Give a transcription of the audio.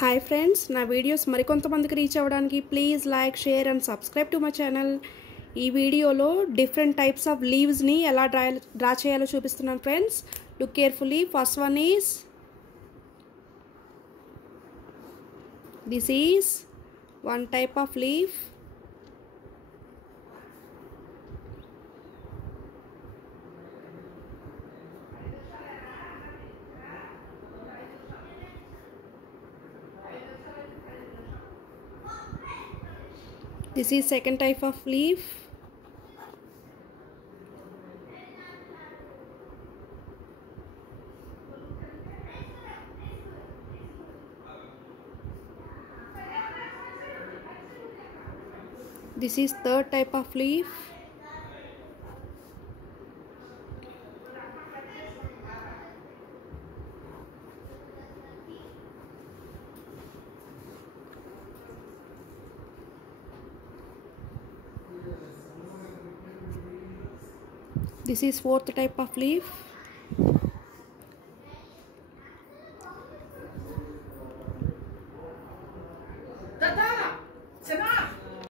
Hi friends, నా వీడియోస్ మరికొంతమందికి రీచ్ అవ్వడానికి please like, share and subscribe to my channel. ఈ వీడియోలో డిఫరెంట్ టైప్స్ ఆఫ్ లీవ్స్ని ఎలా డ్రా చేయాలో చూపిస్తున్నాను friends. Look carefully. First one is this is one type of leaf. This is second type of leaf. This is third type of leaf. This is fourth type of leaf.